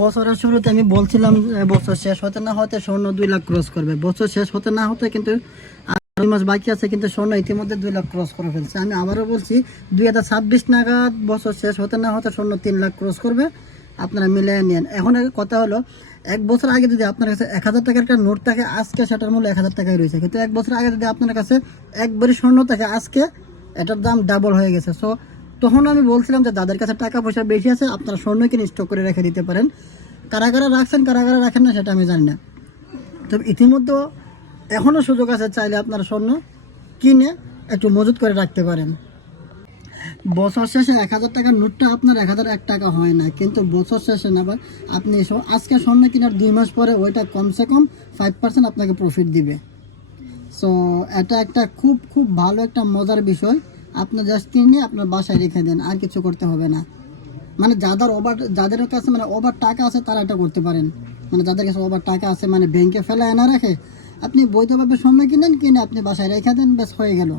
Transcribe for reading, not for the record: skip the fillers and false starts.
বছরের শুরুতে আমি বলছিলাম বছর শেষ হতে না হতে স্বর্ণ 2 লাখ ক্রস করবে। বছর শেষ হতে না হতে কিন্তু আর 2 মাস বাকি আছে, কিন্তু স্বর্ণ ইতিমধ্যে 2 লাখ ক্রস করে ফেলছে। আমি আবারও বলছি 2026 নাগাদ বছর শেষ হতে না হতে স্বর্ণ 3 লাখ ক্রস করবে। আপনারা মিলিয়ে নেন। এখন কথা হলো, 1 বছর আগে যদি আপনার কাছে 1000 টাকার একটা নোট থাকে, আজকে সেটার মূল্য 1000 টাকায় রয়েছে। কিন্তু 1 বছর আগে যদি আপনার কাছে একবারই স্বর্ণ থাকে, আজকে এটার দাম ডাবল হয়ে গেছে। সো তখন আমি বলছিলাম যে যাদের কাছে টাকা পয়সা বেশি আছে আপনারা স্বর্ণ কিনে স্টক করে রেখে দিতে পারেন। কারা কারা রাখছেন কারা কারা রাখেন না সেটা আমি জানি না। তবে ইতিমধ্যে এখনও সুযোগ আছে, চাইলে আপনারা স্বর্ণ কিনে একটু মজুত করে রাখতে পারেন। বছর শেষে 1000 টাকার নোটটা আপনার 1001 টাকা হয় না, কিন্তু বছর শেষে না ভাই, আপনি আজকে স্বর্ণ কেনার 2 মাস পরে ওইটা কমসে কম 5% আপনাকে প্রফিট দিবে। সো এটা একটা খুব খুব ভালো একটা মজার বিষয়। আপনি জাস্ট কিনে আপনার বাসায় রেখে দেন, আর কিছু করতে হবে না। মানে যাদের কাছে মানে ওভার টাকা আছে তারা এটা করতে পারেন। মানে যাদের কাছে ওভার টাকা আছে, মানে ব্যাংকে ফেলায় না রাখে, আপনি বৈধভাবে স্বর্ণ কিনেন, কিনে আপনি বাসায় রেখে দেন, বেশ হয়ে গেল।